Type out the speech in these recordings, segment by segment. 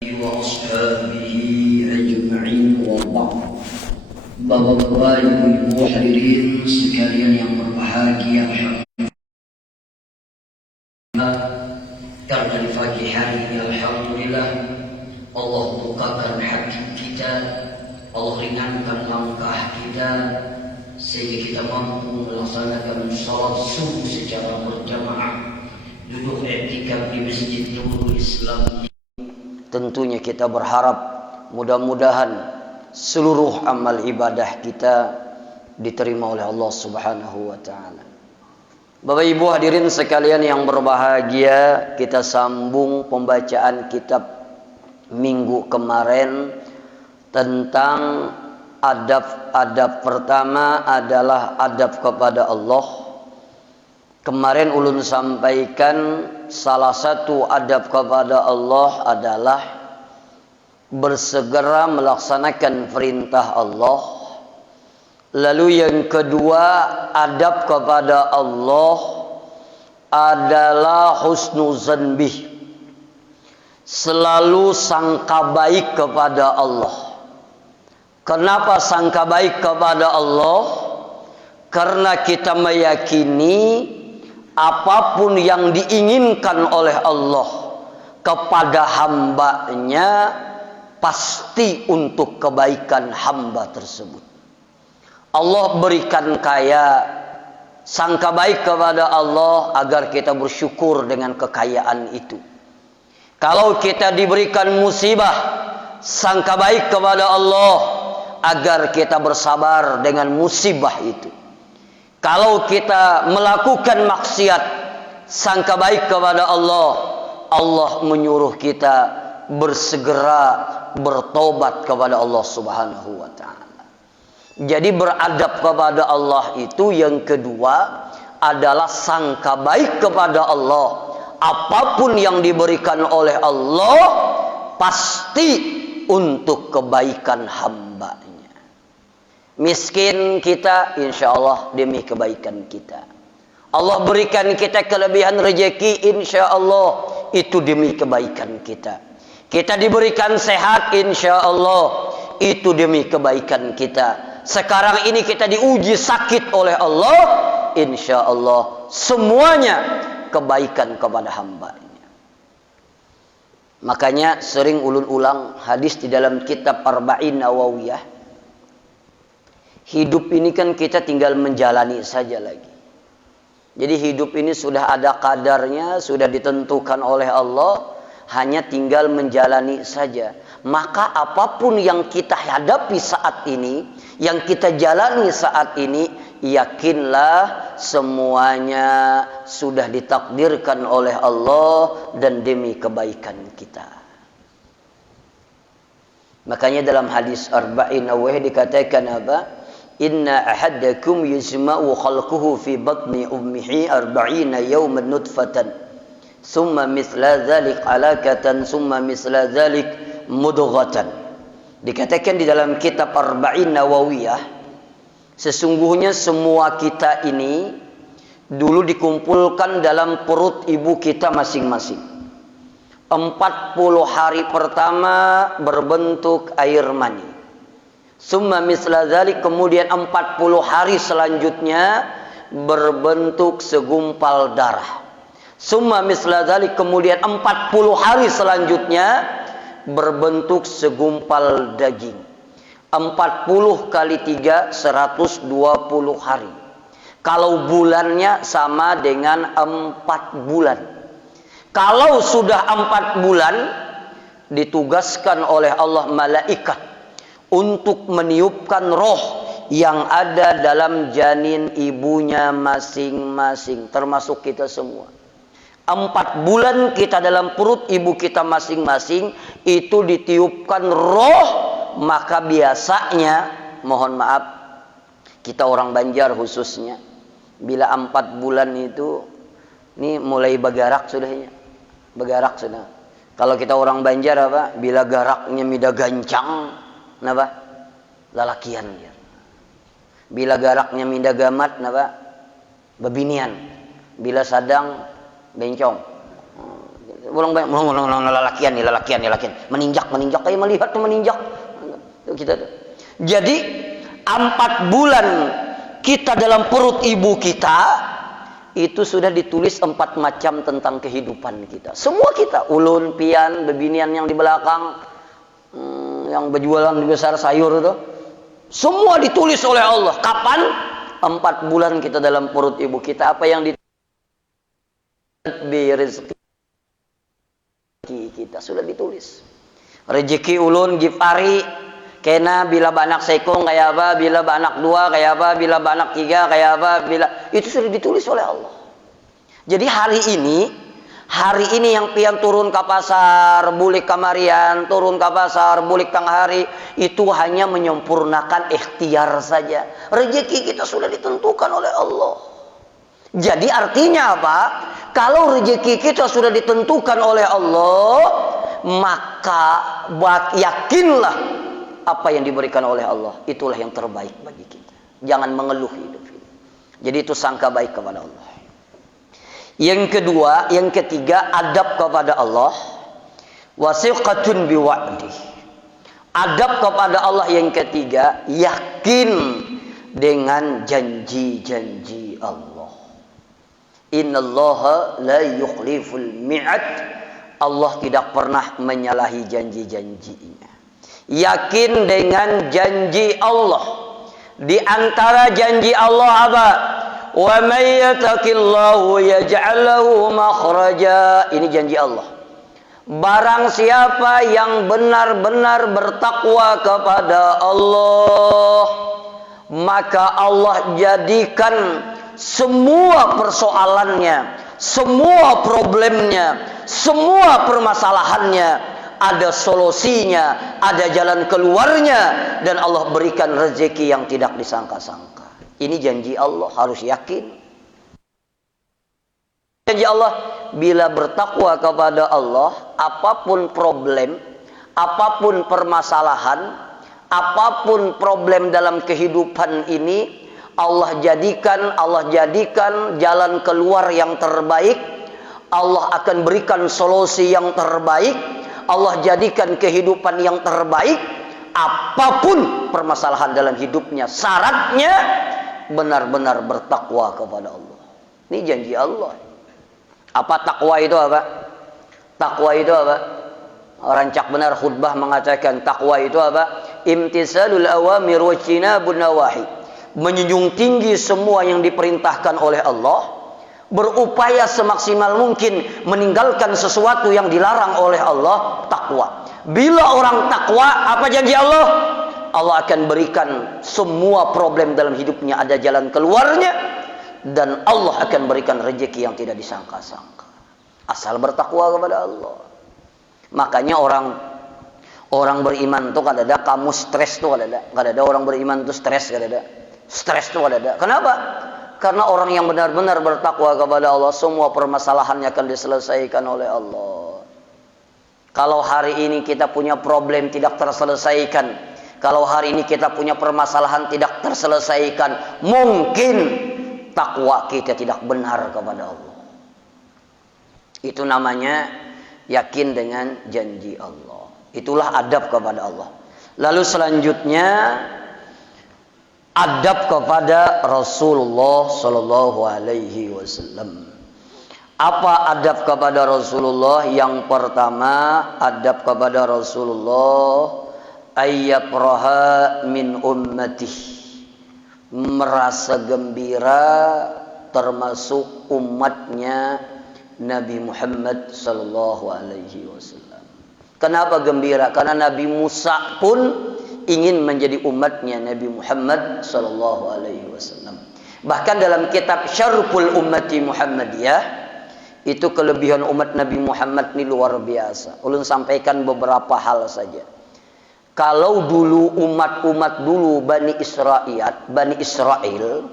وأصحابه أجمعين وبعد. Bapak-bapak, ibu-ibu hadirin sekalian yang berbahagia, karena di pagi hari ini alhamdulillah Allah bukakan hati kita, Allah ringankan langkah kita sehingga kita mampu melaksanakan salat subuh secara berjamaah, duduk i'tikaf di Masjid Nurul Islam. Tentunya kita berharap mudah-mudahan seluruh amal ibadah kita diterima oleh Allah Subhanahu wa taala. Bapak Ibu hadirin sekalian yang berbahagia, kita sambung pembacaan kitab minggu kemarin tentang adab-adab. Pertama adalah adab kepada Allah. Kemarin ulun sampaikan salah satu adab kepada Allah adalah bersegera melaksanakan perintah Allah. Lalu yang kedua, adab kepada Allah adalah husnuzan bih, selalu sangka baik kepada Allah. Kenapa sangka baik kepada Allah? Karena kita meyakini apapun yang diinginkan oleh Allah kepada hambanya pasti untuk kebaikan hamba tersebut. Allah berikan kaya, sangka baik kepada Allah agar kita bersyukur dengan kekayaan itu. Kalau kita diberikan musibah, sangka baik kepada Allah agar kita bersabar dengan musibah itu. Kalau kita melakukan maksiat, sangka baik kepada Allah, Allah menyuruh kita bersegera bertobat kepada Allah Subhanahu wa taala. Jadi beradab kepada Allah itu yang kedua adalah sangka baik kepada Allah. Apapun yang diberikan oleh Allah pasti untuk kebaikan hambanya. Miskin kita, insya Allah demi kebaikan kita. Allah berikan kita kelebihan rezeki, insya Allah itu demi kebaikan kita. Kita diberikan sehat, insya Allah itu demi kebaikan kita. Sekarang ini kita diuji sakit oleh Allah, insya Allah semuanya kebaikan kepada hambanya. Makanya sering ulun ulang hadis di dalam kitab Arba'in Nawawiyah. Hidup ini kan kita tinggal menjalani saja lagi. Jadi hidup ini sudah ada kadarnya, sudah ditentukan oleh Allah, hanya tinggal menjalani saja. Maka apapun yang kita hadapi saat ini, yang kita jalani saat ini, yakinlah semuanya sudah ditakdirkan oleh Allah dan demi kebaikan kita. Makanya dalam hadis Arba'in Nawawiyah dikatakan apa? Inna ahadakum yujma'u khalquhu fi batni ummihi 40 yawman nutfatan summa mithla dzalik 'alaqatan summa mithla dzalik mudghatan. Dikatakan di dalam kitab Arba'in Nawawiyah, sesungguhnya semua kita ini dulu dikumpulkan dalam perut ibu kita masing-masing. 40 hari pertama berbentuk air mani. Summa misla dzalik, kemudian 40 hari selanjutnya berbentuk segumpal darah. Summa misla dzalik, kemudian 40 hari selanjutnya berbentuk segumpal daging. 40 kali 3 120 hari. Kalau bulannya sama dengan 4 bulan. Kalau sudah 4 bulan ditugaskan oleh Allah malaikat untuk meniupkan roh yang ada dalam janin ibunya masing-masing, termasuk kita semua. 4 bulan kita dalam perut ibu kita masing-masing, itu ditiupkan roh. Maka biasanya, mohon maaf, kita orang Banjar khususnya, bila 4 bulan itu, ini mulai begarak sudahnya. Begarak sudah. Kalau kita orang Banjar apa? Bila garaknya mida gancang, napa? Lalakian dia. Bila garaknya minda gamat, napa? Bebinian. Bila sadang bencong. Lalakian nih, meninjak kayak melihat tuh meninjak. Kita. Jadi 4 bulan kita dalam perut ibu kita itu sudah ditulis 4 macam tentang kehidupan kita. Semua kita, ulun, pian, bebinian yang di belakang, yang berjualan di besar sayur itu, semua ditulis oleh Allah. Kapan? 4 bulan kita dalam perut ibu kita, apa yang rezeki kita sudah ditulis. Rezeki ulun gifari kena bila banak sekong kayak apa, bila banak 2 kayak apa, bila banak 3 kayak apa, bila itu sudah ditulis oleh Allah. Jadi hari ini yang pian turun ke pasar, bulik kamarian, turun ke pasar, bulik tengah hari, itu hanya menyempurnakan ikhtiar saja. Rezeki kita sudah ditentukan oleh Allah. Jadi artinya apa? Kalau rezeki kita sudah ditentukan oleh Allah, maka yakinlah apa yang diberikan oleh Allah itulah yang terbaik bagi kita. Jangan mengeluh hidup ini. Jadi itu sangka baik kepada Allah. Yang ketiga, adab kepada Allah. Wasiqatun biwa'di. Adab kepada Allah yang ketiga, yakin dengan janji-janji Allah. Innallaha la yukhliful mi'ad. Allah tidak pernah menyalahi janji-janjinya. Yakin dengan janji Allah. Di antara janji Allah apa? Wa may yattaqillahu yaj'al lahu makhraja. Ini janji Allah. Barang siapa yang benar-benar bertakwa kepada Allah, maka Allah jadikan semua persoalannya, semua problemnya, semua permasalahannya ada solusinya, ada jalan keluarnya, dan Allah berikan rezeki yang tidak disangka-sangka. Ini janji Allah, harus yakin. Janji Allah, bila bertakwa kepada Allah, apapun problem, apapun permasalahan, apapun problem dalam kehidupan ini, Allah jadikan jalan keluar yang terbaik. Allah akan berikan solusi yang terbaik. Allah jadikan kehidupan yang terbaik. Apapun permasalahan dalam hidupnya, syaratnya benar-benar bertakwa kepada Allah. Ini janji Allah. Apa takwa itu apa? Takwa itu apa? Rancak benar khutbah mengatakan takwa itu apa? Imtisalul awamir wa jinabun nawahi. Menjunjung tinggi semua yang diperintahkan oleh Allah, berupaya semaksimal mungkin meninggalkan sesuatu yang dilarang oleh Allah. Takwa. Bila orang takwa, apa janji Allah? Allah akan berikan semua problem dalam hidupnya ada jalan keluarnya, dan Allah akan berikan rezeki yang tidak disangka-sangka. Asal bertakwa kepada Allah. Makanya orang beriman tuh kadang-kadang kamu stres tuh kadang-kadang orang beriman tuh stres kadang-kadang. Stres tuh kadang-kadang. Kenapa? Karena orang yang benar-benar bertakwa kepada Allah, semua permasalahannya akan diselesaikan oleh Allah. Kalau hari ini kita punya problem tidak terselesaikan, kalau hari ini kita punya permasalahan tidak terselesaikan, mungkin takwa kita tidak benar kepada Allah. Itu namanya yakin dengan janji Allah. Itulah adab kepada Allah. Lalu selanjutnya adab kepada Rasulullah sallallahu alaihi wasallam. Apa adab kepada Rasulullah? Yang pertama, adab kepada Rasulullah ayyapraha min ummatih, merasa gembira termasuk umatnya Nabi Muhammad sallallahu alaihi wasallam. Kenapa gembira? Karena Nabi Musa pun ingin menjadi umatnya Nabi Muhammad sallallahu alaihi wasallam. Bahkan dalam kitab Syarhul Ummati Muhammadiyah, itu kelebihan umat Nabi Muhammad ini luar biasa. Ulun sampaikan beberapa hal saja. Kalau dulu umat-umat dulu Bani Israel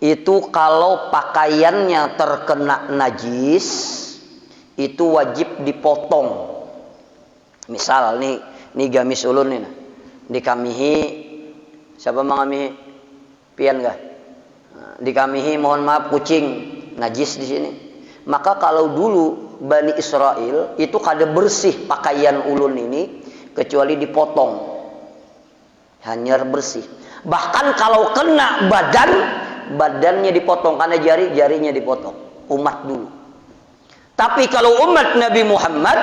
itu kalau pakaiannya terkena najis itu wajib dipotong. Misal nih gamis ulun nih, dikamihi siapa mengamihi? Pian kah? Dikamihi mohon maaf kucing najis di sini. Maka kalau dulu Bani Israel itu kada bersih pakaian ulun ini kecuali dipotong. Hanya bersih. Bahkan kalau kena badannya dipotong, karena jarinya dipotong. Umat dulu. Tapi kalau umat Nabi Muhammad,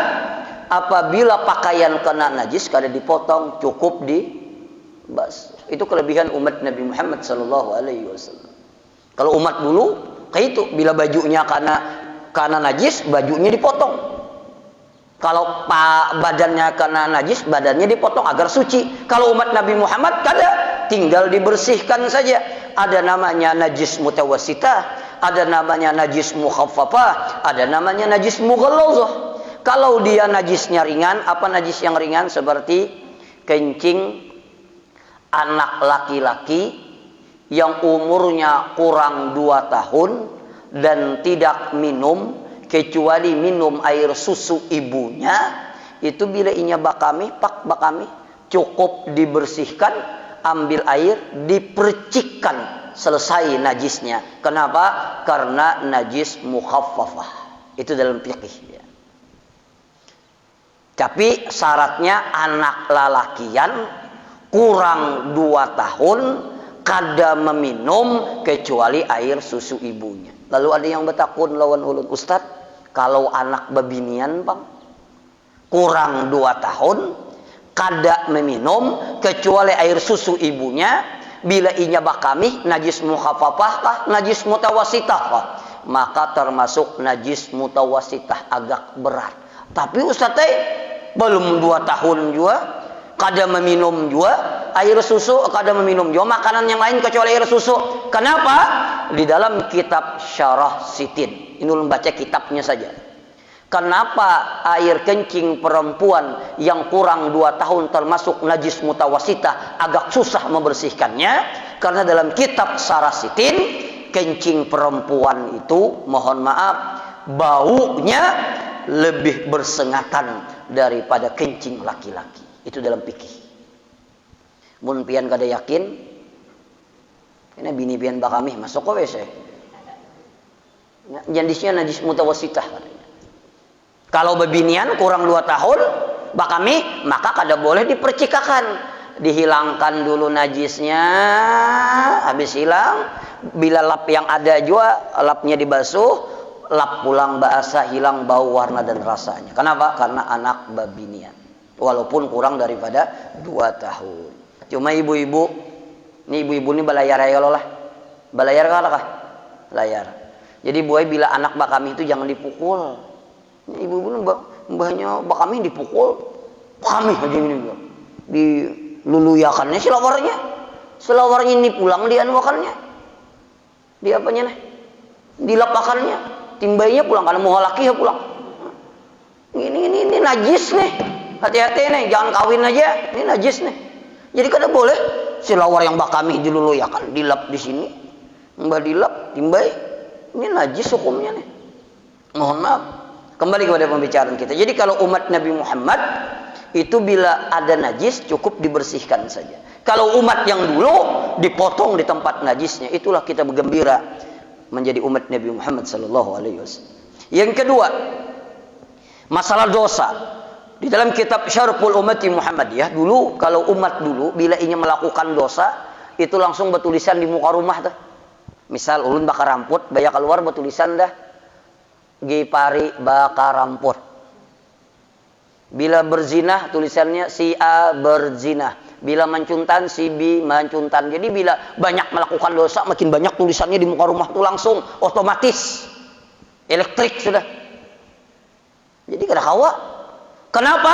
apabila pakaian kena najis kada dipotong, cukup dibasuh. Itu kelebihan umat Nabi Muhammad sallallahu alaihi wasallam. Kalau umat dulu kayak itu, bila bajunya karena najis, bajunya dipotong. Kalau badannya kena najis, badannya dipotong agar suci. Kalau umat Nabi Muhammad kada, tinggal dibersihkan saja. Ada namanya najis mutawassitah, ada namanya najis mukhaffafah, ada namanya najis mughallazah. Kalau dia najisnya ringan, apa najis yang ringan? Seperti kencing anak laki-laki yang umurnya kurang 2 tahun dan tidak minum kecuali minum air susu ibunya, itu bila inya bakami, cukup dibersihkan, ambil air, dipercikkan, selesai najisnya. Kenapa? Karena najis mukhaffafah. Itu dalam fikih ya. Tapi syaratnya anak lalakian kurang 2 tahun kada meminum kecuali air susu ibunya. Lalu ada yang bertakun lawan ulun, Ustaz, kalau anak babinian bang kurang 2 tahun kada meminum kecuali air susu ibunya, bila inya bakami najis mukhaffafah kah, najis mutawassitah kah? Maka termasuk najis mutawassitah, agak berat. Tapi Ustaz belum 2 tahun juga kada meminum juga air susu, kada meminum juga makanan yang lain kecuali air susu. Kenapa? Di dalam kitab Syarah Sitin, ini ulun baca kitabnya saja. Kenapa air kencing perempuan yang kurang 2 tahun termasuk najis mutawassitah agak susah membersihkannya? Karena dalam kitab Syarah Sitin, kencing perempuan itu, mohon maaf, baunya lebih bersengatan daripada kencing laki-laki. Itu dalam fikih. Mun pian kada yakin, ini bini pian bakami masuk ke WC. Jandisnya najis mutawassitah katanya. Kalau bebinian kurang 2 tahun bakami, maka kada boleh dipercikakan. Dihilangkan dulu najisnya, habis hilang, bila lap yang ada juga lapnya dibasuh, lap pulang basah, hilang bau, warna dan rasanya. Kenapa? Karena anak babinian. Walaupun kurang daripada 2 tahun. Cuma ibu-ibu, ini ibu-ibu ini balayar ya Allah lah. Balayar kah? Layar. Jadi buai bila anak bakami itu jangan dipukul. Ibu-ibu mbahnya bakami dipukul, kami aja ini diluluyakannya selawarnya ini pulang dia anuakannya, dia apanya nih, dilapakannya, timbainya pulang karena mau laki ya pulang. Ini najis nih, hati-hati nih, jangan kawin aja, ini najis nih. Jadi kada boleh selawar yang bakami diluluyakan, dilap di sini, mbah dilap, timbai, ini najis hukumnya nih. Mohon maaf. Kembali kepada pembicaraan kita. Jadi kalau umat Nabi Muhammad itu bila ada najis cukup dibersihkan saja. Kalau umat yang dulu dipotong di tempat najisnya, itulah kita bergembira menjadi umat Nabi Muhammad sallallahu alaihi wasallam. Yang kedua, masalah dosa. Di dalam kitab Syarhul Ummati Muhammadiyah, dulu kalau umat dulu bila ingin melakukan dosa, itu langsung bertulisan di muka rumah dah. Misal ulun bakar ramput, baya keluar bertulisan dah Gipari bakar ramput. Bila berzina tulisannya si A berzina. Bila mencuntan si B mencuntan. Jadi bila banyak melakukan dosa makin banyak tulisannya di muka rumah itu langsung otomatis elektrik sudah. Jadi kada hawa. Kenapa?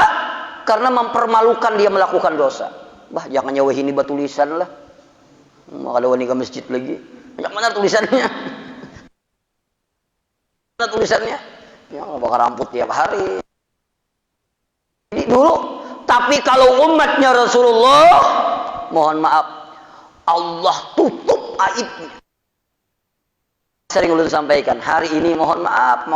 Karena mempermalukan dia melakukan dosa. Bah jangan nyawa ini batulisan lah. Maka ada wani ke masjid lagi. Banyak mana tulisannya? Tulisannya ya bakar rambut tiap hari. Jadi dulu, tapi kalau umatnya Rasulullah, mohon maaf, Allah tutup aibnya. Sering ulun sampaikan, hari ini mohon maaf,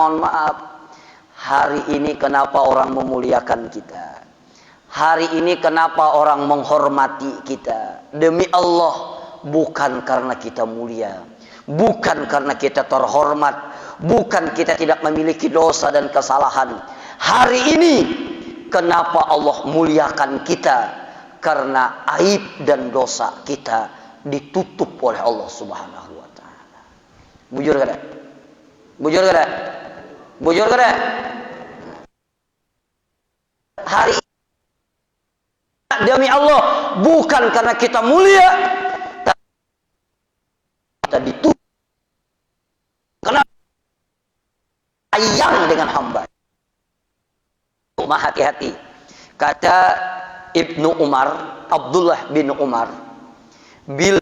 hari ini kenapa orang memuliakan kita, hari ini kenapa orang menghormati kita, demi Allah, bukan karena kita mulia, bukan karena kita terhormat, Bukan kita tidak memiliki dosa dan kesalahan. Hari ini kenapa Allah muliakan kita? Karena aib dan dosa kita ditutup oleh Allah Subhanahu wa taala. Bujur kada? Bujur kada? Bujur kada? Hari ini demi Allah, bukan karena kita mulia, kita ditutup. Kenapa? Sayang dengan hamba. Hati-hati. Kata Ibnu Umar, Abdullah bin Umar, bila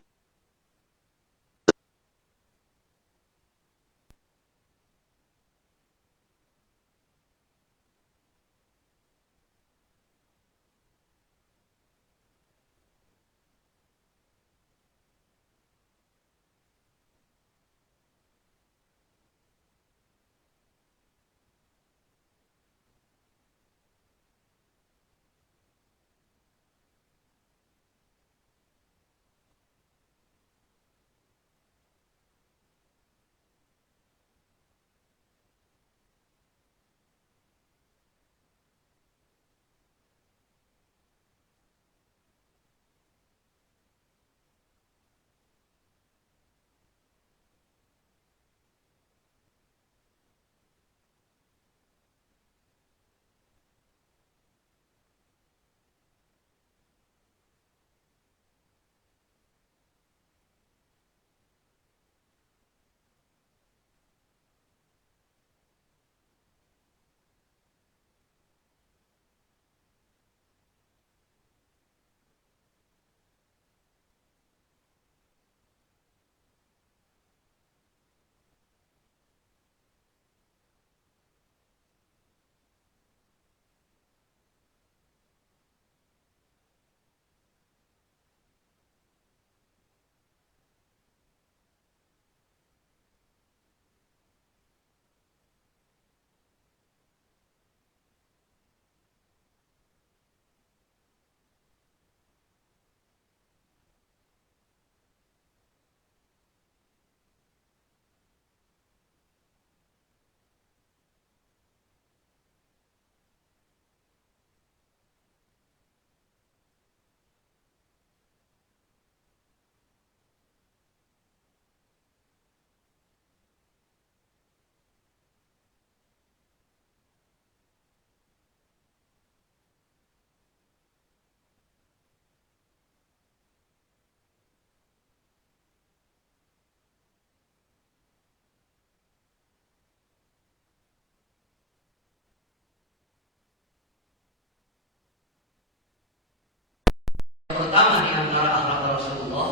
pertama di antara akhlak Rasulullah,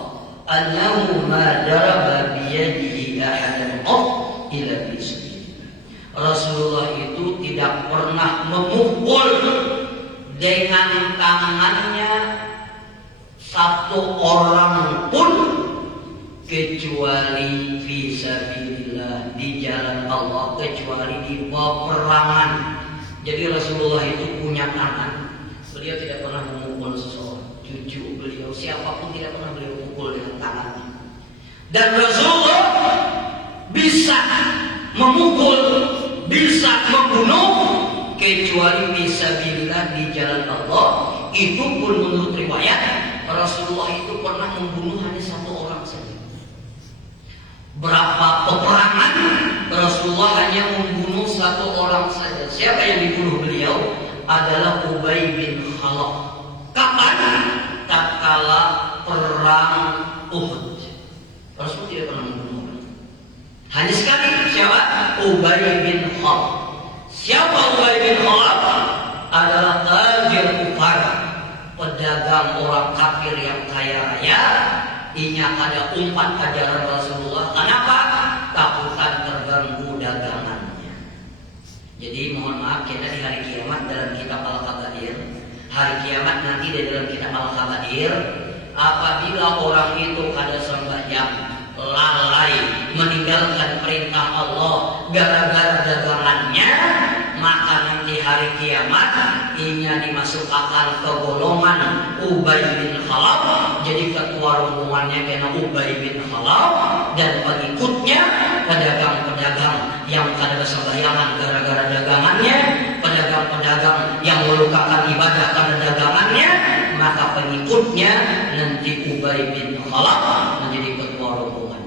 annahu ma daraba biyadihi ahadan ila bismillah. Rasulullah itu tidak pernah memukul dengan tangannya satu orang pun kecuali fisabilillah, di jalan Allah, kecuali di peperangan. Jadi Rasulullah itu punya tangan, beliau tidak pernah memukul seseorang. Cucu beliau, siapapun tidak pernah beliau pukul dengan tangannya. Dan Rasulullah bisa memukul, bisa membunuh, kecuali fisabilillah, di jalan Allah. Itu pun menurut riwayat, Rasulullah itu pernah membunuh hanya satu orang saja. Berapa peperangan Rasulullah hanya membunuh satu orang saja. Siapa yang dibunuh beliau? Adalah Ubay bin Khalaf. Kapan? Tatkala perang Uhud. Rasul tidak pernah membunuh orang. Hanya sekali. Siapa? Ubay bin Khalaf. Siapa Ubay bin Khalaf? Adalah tajir kufar, pedagang orang kafir yang kaya raya. Ingat ada umpat ajaran Rasulullah. Kenapa? Takutan terganggu dagangannya. Jadi mohon maaf, kita di hari kiamat dalam kitab Al-Kabair, hari kiamat nanti di dalam kitab Al-Kabair, apabila orang itu ada sembahyang lalai, meninggalkan perintah Allah gara-gara dagangannya, maka nanti hari kiamat ia dimasukkan ke golongan Ubay bin Khalaf. Jadi ketua rombongannya kena Ubay bin Khalaf, dan pengikutnya pedagang-pedagang yang kehilangan gara-gara dagangannya, pedagang-pedagang yang melukakan ibadah karena dagangannya, maka pengikutnya nanti Ubay bin Khalaf menjadi ketua rombongan.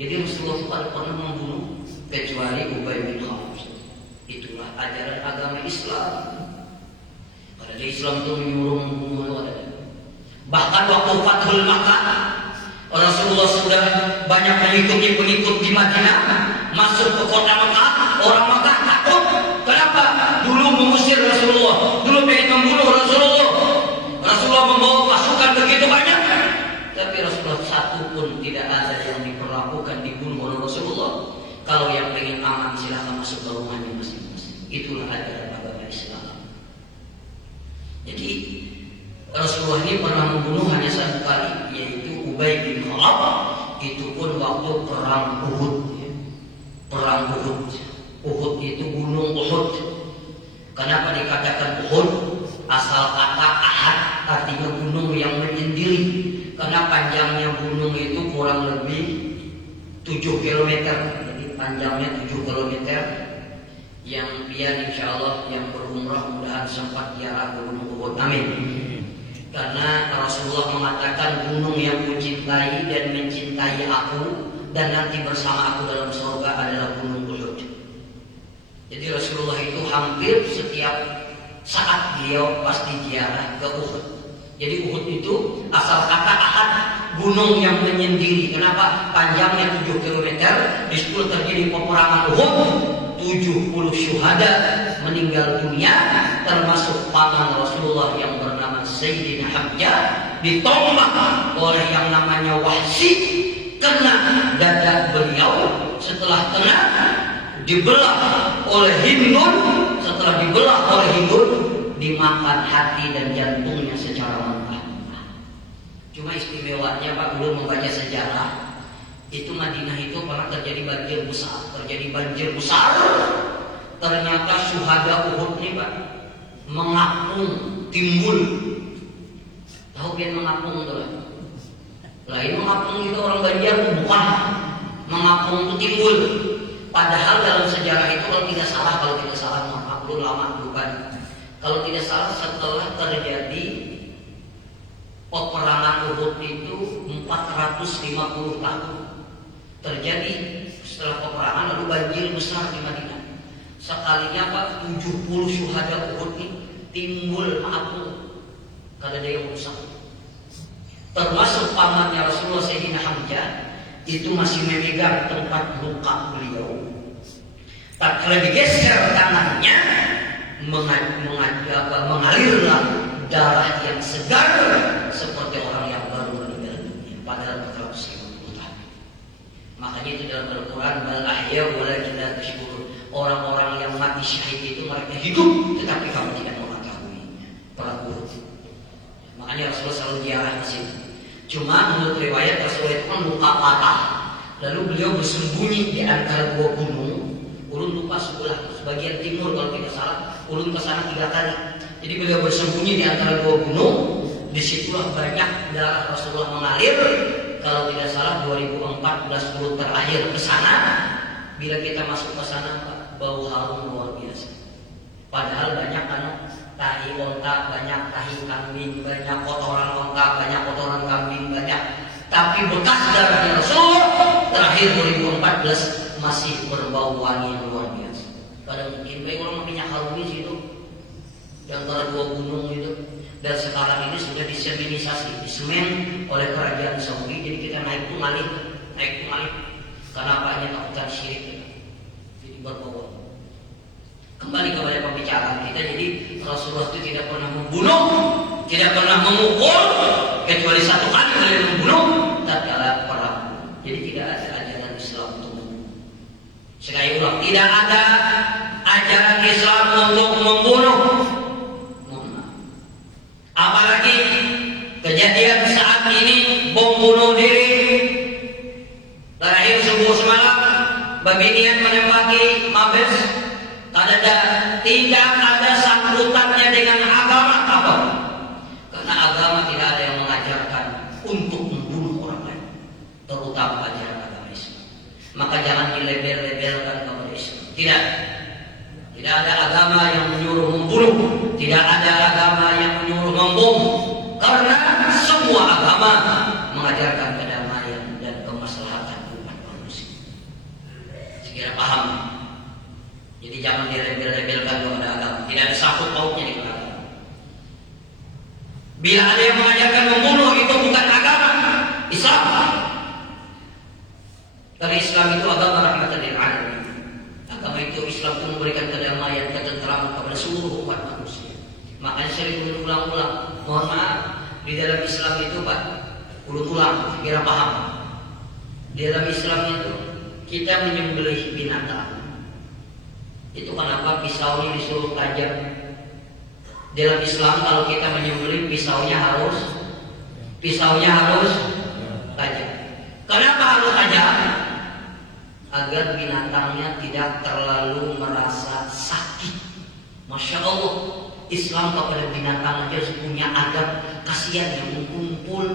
Jadi Rasulullah tidak pernah membunuh kecuali Ubay bin Khalaf. Itulah ajaran agama Islam. Pada Islam itu menyuruh membunuh. Bahkan waktu Fathul Makkah, Rasulullah sudah banyak pengikut di Madinah, masuk ke kota Makkah, orang Makkah takut. Kenapa? Dulu mengusir Rasulullah, dulu pengen membunuh Rasulullah. Rasulullah membawa pasukan begitu banyak, tapi Rasulullah satu pun tidak ada yang diperlakukan dibunuh oleh Rasulullah. Kalau yang pengen aman silahkan masuk ke rumahnya masing-masing. Itulah ajaran agama Islam. Jadi Rasulullah ini pernah membunuh hanya satu kali, yaitu Ubay bin Khalaf. Itu pun waktu perang Uhud. Perang Uhud. Uhud itu gunung Uhud. Kenapa dikatakan Uhud? Asal kata Ahad artinya gunung yang menyendiri. Karena panjangnya gunung itu kurang lebih 7 km. Jadi panjangnya 7 km. Yang dia insya Allah yang berumrah mudahan sempat ziarah ke gunung Uhud. Amin. Karena Rasulullah mengatakan gunung yang kucintai dan mencintai aku dan nanti bersama aku dalam surga adalah gunung Uhud. Jadi Rasulullah itu hampir setiap saat beliau pasti ziarah ke Uhud. Jadi Uhud itu asal kata Ahad, gunung yang menyendiri. Kenapa? Panjangnya 7 km. Di situ terjadi peperangan Uhud. 70 syuhada meninggal dunia, termasuk paman Rasulullah yang bernama Sayyidina Hamzah, ditombak oleh yang namanya Wahsy, kena dada beliau. Setelah kena, dibelah oleh Hindun. Setelah dibelah oleh Hindun, dimakan hati dan jantungnya secara mentah-mentah. Cuma istimewanya Pak, belum membaca sejarah. Itu Madinah itu pernah terjadi banjir besar. Ternyata syuhada Uhud ini Pak mengapung, timbul. Tahu kan mengapung itu? Lain mengapung itu orang Banjar bukan. Mengapung itu timbul. Padahal dalam sejarah itu kalau tidak salah maaf belum lama bukan. Kalau tidak salah setelah terjadi peperangan Uhud itu 450 tahun. Terjadi setelah peperangan lalu banjir besar di Madinah. Sekalinya Pak 70 syuhada Uhud ini timbul mengapung karena ada yang rusak. Termasuk pamannya Rasulullah Sayyidina Hamzah itu masih memegang tempat luka beliau. Tatkala digeser tangannya mengalirlah darah yang segar seperti orang yang baru meninggal dunia. Padahal 450 tahun. Makanya itu dalam Al-Quran bal ahya walakin la tashkurun. Orang-orang yang mati syahid itu mereka hidup tetapi kamu tidak mengetahui pelaku. Makanya Rasulullah selalu ziarah ke situ. Cuma menurut riwayat Rasulullah itu kan luka patah. Lalu beliau bersembunyi di antara dua gunung. Ulun lupa sebagian timur kalau tidak salah. Ulun ke sana 3 kali. Jadi beliau bersembunyi di antara dua gunung. Disitulah banyak darah Rasulullah mengalir. Kalau tidak salah 2014 bulan terakhir ke sana. Bila kita masuk ke sana, bau harum luar biasa. Padahal banyak tahi onta, banyak tahi kambing, banyak kotoran onta, banyak kotoran kambing, banyak. Tapi bekas darahnya Rasulullah terakhir 2014 masih berbau wangi yang luar biasa. Pada mungkin baik orang minyak harum di situ, di antara dua gunung itu. Dan sekarang ini sudah diseminisasi, disemen oleh kerajaan Saudi. Jadi kita naik itu malih. Karena apanya takutan syirik. Jadi berbau. Kembali kepada pembicaraan kita. Jadi Rasulullah itu tidak pernah membunuh, tidak pernah memukul, kecuali 1 kali beliau membunuh tatkala perang. Jadi tidak ada ajaran Islam untuk membunuh. Sekali ulang, tidak ada ajaran Islam untuk membunuh. Apalagi kejadian saat ini bom bunuh diri. Terakhir subuh semalam beginian menembaki Mabes. Tidak ada sangkutannya dengan agama apa? Karena agama tidak ada yang mengajarkan untuk membunuh orang lain, terutama ajaran agama Islam. Maka jangan dilabel-labelkan kepada Islam. Tidak. Tidak ada agama yang menyuruh membunuh, tidak ada agama yang menyuruh membom. Karena semua agama mengajarkan kedamaian dan kemaslahatan umat manusia. Sekira paham. Jadi jangan diremel-remelkan kepada agama. Tidak ada sangkut pautnya dengan agama. Bila ada yang mengajarkan membunuh, itu bukan agama Islam. Karena Islam itu agama rahmatan lil alamin. Agama itu Islam itu memberikan kedamaian, ketentraman kepada seluruh umat manusia. Makanya sering ulang-ulang. Mohon maaf, di dalam Islam itu Pak, ulang-ulang, kira paham. Di dalam Islam itu kita menyembelih binatang. Itu kenapa pisaunya disuruh tajam. Dalam Islam kalau kita menyembelih pisaunya harus tajam. Kenapa harus tajam? Agar binatangnya tidak terlalu merasa sakit. Masya Allah, Islam kepada binatang aja punya adab. Kasihan yang mengumpul,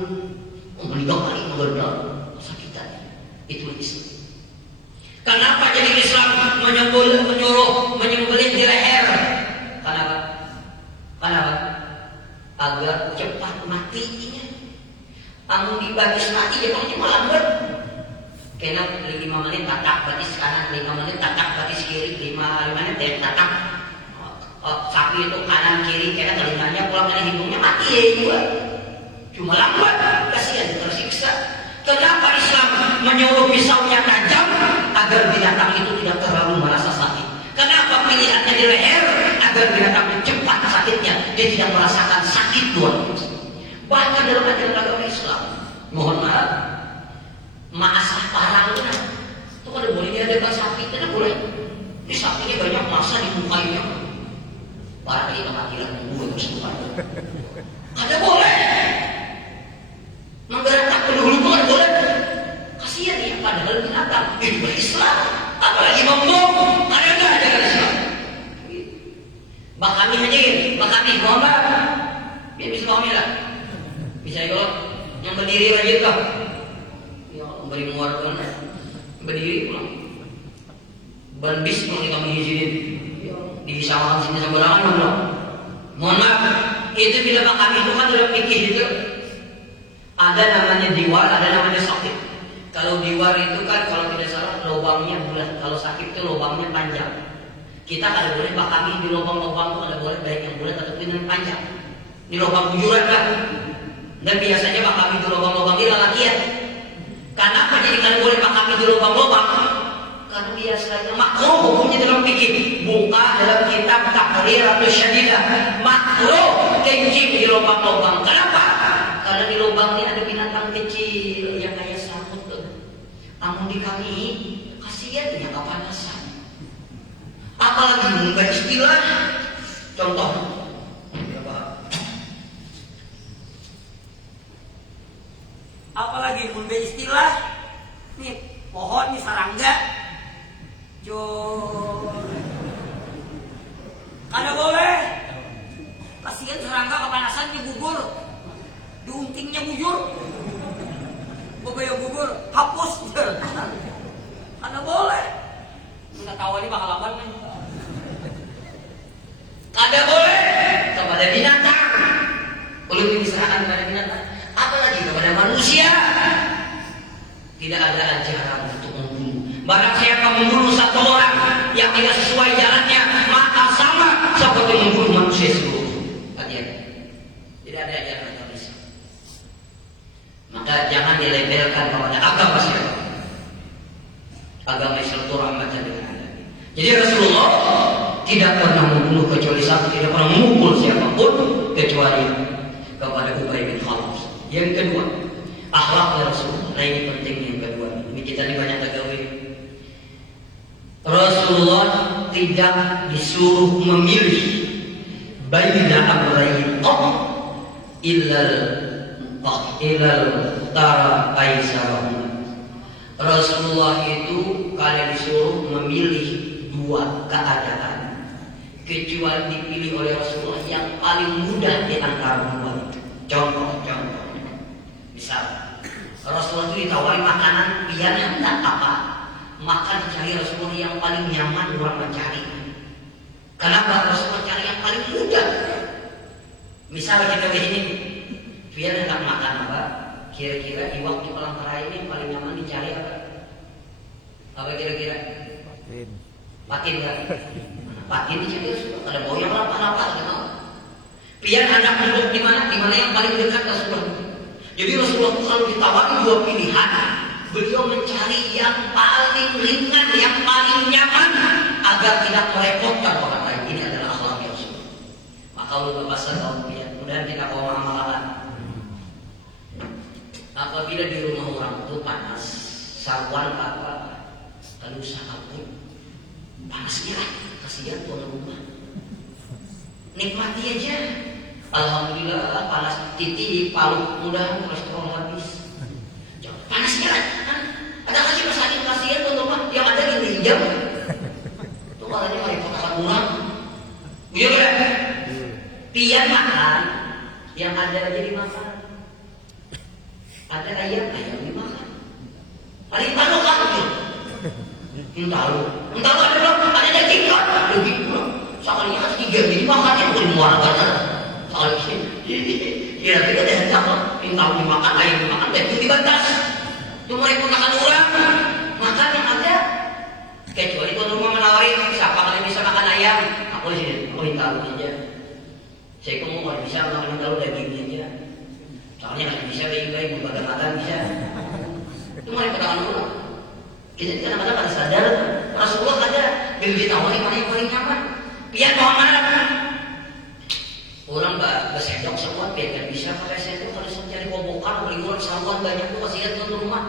meninggal kali mengendal sakitannya. Itu Islam. Kenapa jadi Islam menyuruh menyembelih di leher? Kenapa? Agar cepat matinya. Amun dibagi mati dia pasti malam ber. Kena 5 menit tatak batis kanan, 5 menit tatak batis kiri, 5 menit dia tatak. Sapi itu kanan kiri, kena telinganya pulang dari hidungnya mati ya juga. Cuma lambat, kasihan tersiksa. Kenapa Islam menyuruh pisaunya tajam agar binatang itu tidak terlalu merasa sakit? Kenapa pilihannya di leher agar binatang itu cepat sakitnya, dia tidak merasakan sakit luar biasa. Bahkan dalam ajaran agama Islam, mohon maaf, maasah parang itu kada boleh diadakan sapi, tidak boleh. Ini sapinya banyak masa di mukanya. Para kita matilah membuat kesukaan. Kada boleh. Menggerakkan pendahulu itu kada boleh. Kasihan ya, padahal binatang itu berislam. Apalagi membom, ada ajaran Islam. Bakami hadir, bakami Muhammad. Biar bisa kami lah. Bisa ikut yang berdiri rajin kah? Ya, beri muarkan berdiri pulang. Ban bis pulang kita mengizinin. Di sawah sini sembarangan belum. Mohon maaf, itu bila kami itu kan dalam fikih itu ada namanya diwar, ada namanya sakit. Kalau diwar itu kan kalau tidak salah lubangnya bulat, kalau sakit itu lubangnya panjang. Kita kada boleh kami di lubang-lubang itu kada boleh baik yang bulat ataupun yang panjang. Di lubang bujuran kan. Dan biasanya kami di lubang-lubang ini lalakian. Kenapa jadi kada boleh kami di lubang-lubang? Karena biasanya makruh hukumnya dalam fikih. Buka dalam kitab Taqriratus Syadidah. Makruh kencing di lubang-lubang. Kenapa? Karena di lubang ini ada binatang kecil yang kayak samut. Amun di kami kasihan dia kepanasan. Apalagi muka istilah. Contoh. Apalagi muka istilah. Nih pohon nih sarangga. Kada boleh. Kasihan serangga kepanasan di gugur. Diuntingnya bujur. Bogaya gugur hapus. Kada boleh. Kita tahu ini bakal apa nih? Kada boleh kepada binatang. Belum diserahkan kepada binatang. Apalagi kepada manusia. Tidak ada ajaran untuk membunuh. Barang siapa membunuh satu orang yang tidak sesuai jalannya, maka sama seperti membunuh manusia seluruh. Tidak ada ajaran dalam Islam. Maka jangan dilabelkan kepada agama siapa. Agama Islam itu rahmatan lil alamin. Jadi Rasulullah tidak pernah membunuh kecuali satu, tidak pernah memukul siapapun kecuali kepada Ubay bin Khalaf. Yang kedua, akhlaknya Rasulullah. Nah ini penting yang kedua. Ini kita ini banyak tagawin. Rasulullah tidak disuruh memilih baina amrayn illal tara aisarahum. Rasulullah itu kalian disuruh memilih dua keadaan, kecuali dipilih oleh Rasulullah yang paling mudah di antara dua itu. Contoh. Misal Rasulullah itu ditawari makanan, pilihannya hendak apa? maka dicari Rasulullah yang paling nyaman orang mencari. Kenapa? Rasulullah cari yang paling mudah. Misalnya kita begini, biar hendak makan apa? Kira-kira di waktu Palangkaraya ini yang paling nyaman dicari apa? Apa kira-kira? Patin kan? Patin dicari Rasulullah. Ada boyang apa-apa gitu. Biar hendak duduk di mana? Di mana yang paling dekat Rasulullah. Jadi Rasulullah kalau ditawari dua pilihan, beliau mencari yang paling ringan, yang paling nyaman agar tidak merepotkan orang lain. Ini adalah akhlak Rasulullah. Maka ulul bahasa tahun mudah kita kau amalan. Apabila di rumah orang itu panas, sarwan apa, lalu sakapun panasnya lah, kasihan tuan rumah. Nikmati aja. Alhamdulillah panas titik palu mudah kolesterol habis. Panasnya lah, kan? Ada kasih masakin kasihan tuan rumah yang ada di hijau. Tuh katanya mereka akan kurang. Iya kan? Pian makan, yang ada aja dimakan. Ada ayam dimakan. Ada ikan kambing. Entah lu ada belum? Ada daging kan? Daging belum. Sekali kan 3 jadi makannya bukan muara kan? Sekali sini. Kira-kira ada hendak entah dimakan ayam dimakan daging dibatas. Itu mereka makan orang. Makan yang ada. Kecuali tuan rumah menawarin siapa kalian bisa makan ayam? Aku di sini, aku minta lu aja. Saya kamu kalau bisa makan tahu dagingnya aja. Soalnya kalau bisa baik-baik berbagai-bagai bisa. Itu mereka katakan dulu. Kita kadang-kadang ada sadar Rasulullah ada bila ditawari mana yang paling nyaman. Biar mau mana? Orang bersedok semua biar bisa pakai sendok kalau mencari kobokan beli orang sawan banyak tuh kasihan tuan rumah.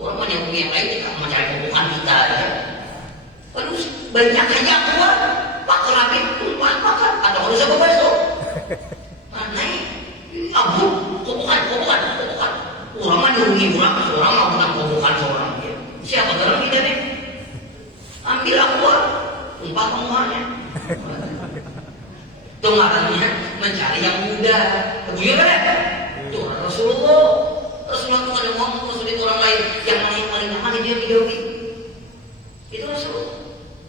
Orang banyak yang lain tidak mencari kobokan kita aja. Lalu banyak aja kuat. Pak kerabi tumpah makan ada orang siapa besok? Aneh. Abu, kobokan. Orang mah dirugi orang mah bukan kobokan seorang dia. Siapa dalam kita nih? Ambil aku, tumpah semuanya. Itu makanya mencari yang mudah. Begitu kan? Tuh Rasulullah tuh ada ngomong Rasulullah orang lain yang mana yang paling nyaman dia dijauhi. Itu Rasulullah.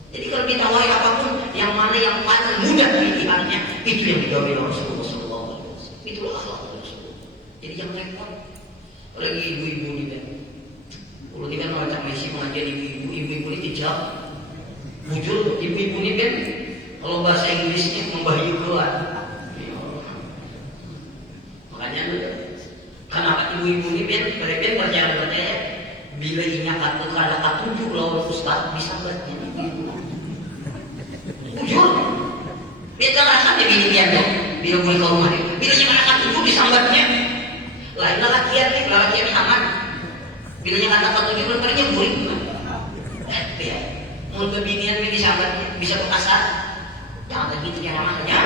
Jadi kalau ditawari apapun, yang mana yang paling mudah pilihannya, itu yang dijauhi oleh Rasulullah SAW. Itulah akhlak Rasulullah. Jadi jangan repot. Apalagi ibu-ibu ini kan. Kalau kita mengajak Messi mengajar ibu-ibu ini hijab. Bujur, ibu-ibu ini kan. Kalau bahasa Inggrisnya membahayakan. Makanya kenapa ibu-ibu ini kan mereka percaya bila ingat kata 7 lawan ustaz bisa berarti ibu. Bujur. Kita rasa dia bini dia bila boleh ke rumah dia. Bila yang anak 7 disambatnya. Lain lelakian aman. Bila yang anak 7 berarti murid. Ya. Mau kebinian ini disambatnya bisa berkasar. Jangan gitu ya namanya.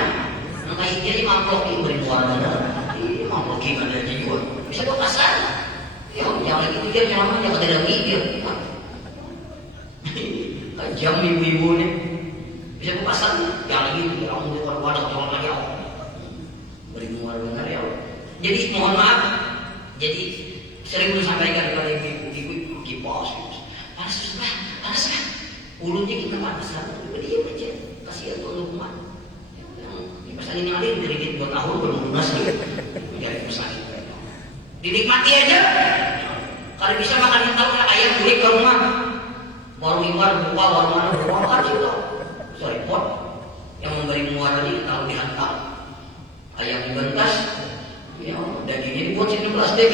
Kayak dia mamplok beri warna. Mamplok gimana aja juga. Bisa berkasar. Ya, jangan gitu dia namanya kata dia mikir. Kajam ibu-ibu nih. Bisa berkasar. Jangan gitu ya kamu bukan wadah orang lagi. Beri warna ya. Jadi mohon maaf. Jadi sering disampaikan kepada ibu-ibu kipas. Panas lah. Ulunya kita panas lah. Dia aja. Kasihan tuan rumah. Yang pesan ini ada dari 2 tahun belum lunas lagi. Dari pesan itu. Dinikmati aja. Kalau bisa makan yang tahu ayam beli ke rumah. Warung ibar buka warung mana berapa makan juga. Sorry pot. Yang memberi muara ini tahu dihantar. Ayam dibentas. Ya dagingnya dibuat sini plastik.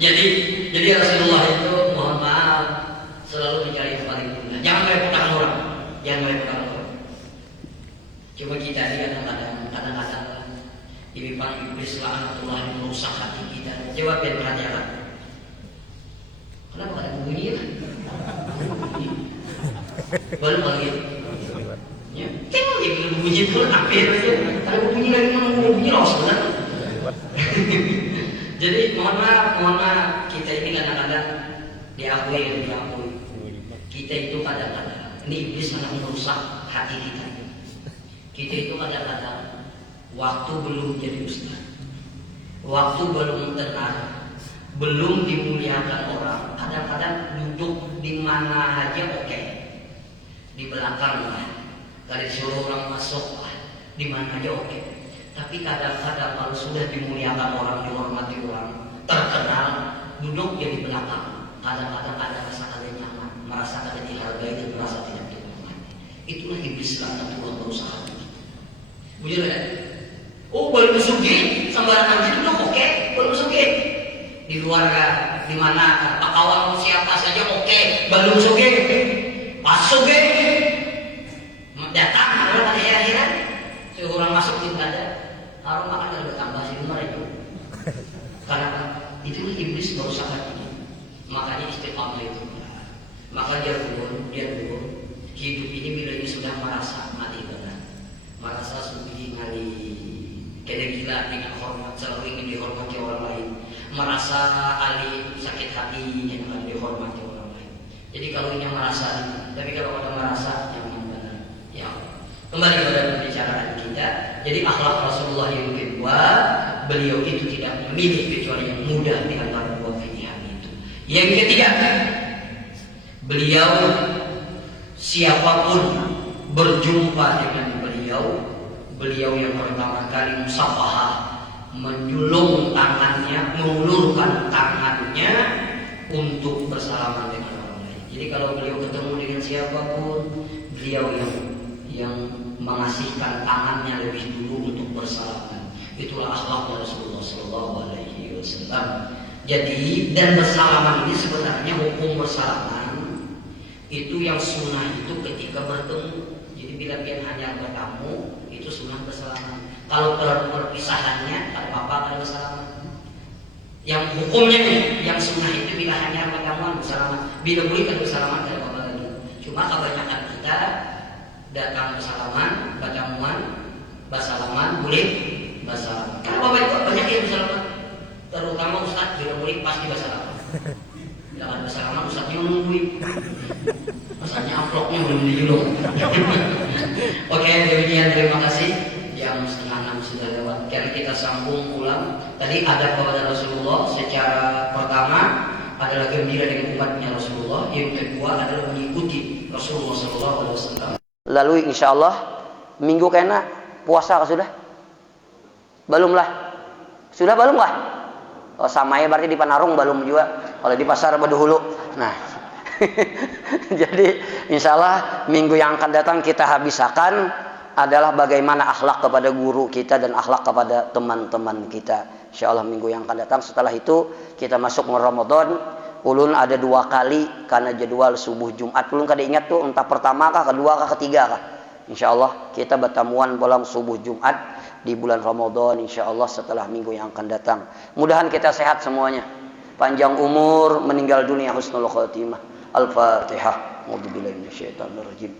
Jadi Rasulullah itu mohon maaf selalu mencari yang paling mudah. Jangan merepotkan orang. Cuma kita ini kadang-kadang ini iblis laknatullah merusak hati kita. Coba biar perhatian. Kenapa ada bunyi lah? Baru lagi. Ya, ini bunyi pun hampir aja. Ada bunyi lagi bunyi los benar. Jadi mohon maaf kita ini kadang-kadang diakui. Kita itu kadang-kadang ini iblis akan merusak hati kita. Kita itu kadang-kadang waktu belum jadi ustaz, waktu belum tenar, belum dimuliakan orang, kadang-kadang duduk di mana aja oke, di belakang lah, kalau disuruh orang masuk lah, di mana aja oke. Tapi kadang-kadang kalau sudah dimuliakan orang, dihormati orang, terkenal, duduk di belakang, kadang-kadang ada rasa kada nyaman, merasa kada dihargai dan merasa tidak dihormati. Itulah iblis laknat Tuhan berusaha. Betul ya? Oh, boleh musuhin sembarangan duduk oke, boleh musuhin. Di luar di mana pak kawan siapa saja oke, baru musuhin. Masuk datang orang akhir-akhiran, orang masuk di ada, orang makan dan bertambah di rumah itu. Karena itulah iblis berusaha ini. Makanya istiqamah itu. Maka dia dulu hidup ini bila ini sudah merasa mati benar, merasa sudah ngali gila dengan hormat, selalu ingin dihormati orang lain, merasa ahli sakit hati yang akan dihormati orang lain. Jadi kalau ini merasa, tapi kalau ada merasa yang benar. Ya, kembali kepada pembicaraan kita. Jadi akhlak Rasulullah yang kedua, beliau itu tidak memilih kecuali yang mudah di antara dua pilihan itu. Yang ketiga, beliau siapapun berjumpa dengan beliau yang pertama kali musafahah, menjulung tangannya, mengulurkan tangannya untuk bersalaman dengan orang lain. Jadi kalau beliau ketemu dengan siapapun, beliau yang mengasihkan tangannya lebih dulu untuk bersalaman. Itulah akhlak Rasulullah Sallallahu Alaihi Wasallam. Jadi dan bersalaman ini sebenarnya hukum bersalaman itu yang sunnah itu ketika bertemu. Jadi bila dia hanya bertamu itu sunnah bersalaman. Kalau perpisahannya tak apa-apa kalau bersalaman. Yang hukumnya nih, yang sunnah itu bila hanya pertemuan bersalaman. Bila boleh kalau bersalaman tak apa-apa lagi. Cuma kebanyakan kita datang bersalaman, pertemuan, bersalaman, boleh bersalaman. Karena banyak yang bersalaman. Terutama ustaz bila boleh pasti bersalaman. Bila ada bersalaman ustaznya nungguin. Masalahnya amplopnya belum dijulung. Oke, demikian terima kasih. Yang setengah 6 sudah lewat. Dan kita sambung ulang. Tadi ada kepada Rasulullah secara pertama adalah gembira dengan umatnya Rasulullah. Yang kedua adalah mengikuti Rasulullah SAW. Lalu insya Allah minggu kena puasa sudah? Belum lah. Sudah belum lah? Oh, sama ya berarti di Panarung belum juga. Kalau di pasar Baduhulu. Nah. Jadi insya Allah minggu yang akan datang kita habiskan adalah bagaimana akhlak kepada guru kita dan akhlak kepada teman-teman kita. Insya Allah minggu yang akan datang. Setelah itu kita masuk ke Ramadan. Ulun ada 2 kali karena jadwal subuh Jumat. Ulun kada ingat tuh entah pertama kah, kedua kah, ketiga kah. Insya Allah kita bertemuan bolang subuh Jumat di bulan Ramadan. Insya Allah setelah minggu yang akan datang. Mudahan kita sehat semuanya. Panjang umur, meninggal dunia husnul khotimah. Al-Fatihah. A'udzubillahi minasyaitonir rajim.